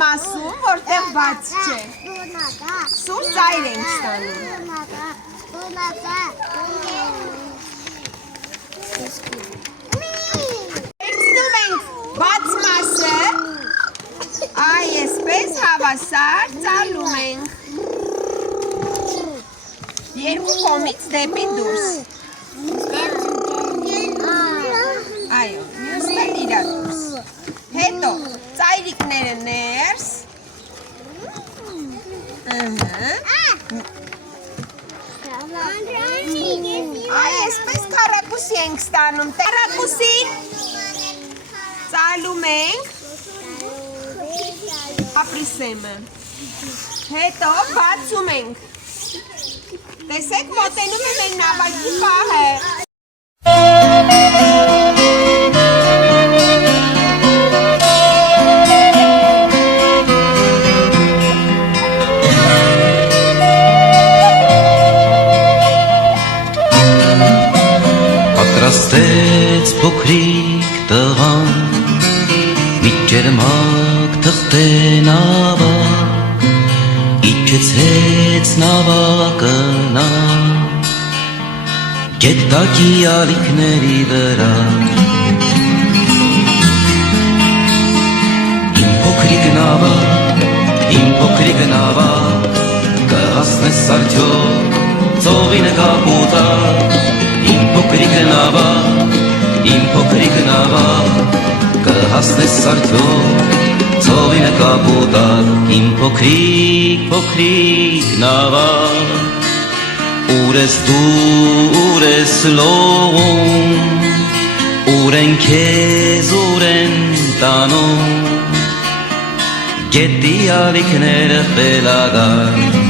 մասում, որտեղ բաց չէ։ Սուրճ ծայր ենք ստանում։ Վերցնում ենք բաց մասը, այսպես հավասար ծալում ենք։ Երկու կողմից դեպի դուրս։ Այո, մյուսն էլ իրա դուրս։ Հետո ծայրիկները ներս։ Այսպես քառակուսի ենք ստանում։ Քառակուսի ծալում ենք ապրիսեմը։ Հետո բացում ենք։ Տեսեք, մոտենում է մեր նավակի պահը։ Պատրաստեց փոքրիկ տղան մի ջերմակ թղթեն ավակ իջեցեց նավակը նա գետակի ալիքների վրա իմ փոքրիկ նավակ կհասնես արդյոք ծովի նկապուտակ Իմ փոքրիկ նավակ կհասնես արդյոք ծովի նկապուտակ Իմ փոքրիկ նավակ Ուր ես դու, ուր ես լողում Ուր են քեզ, ուր են տանում Գետի ալիքները խելագար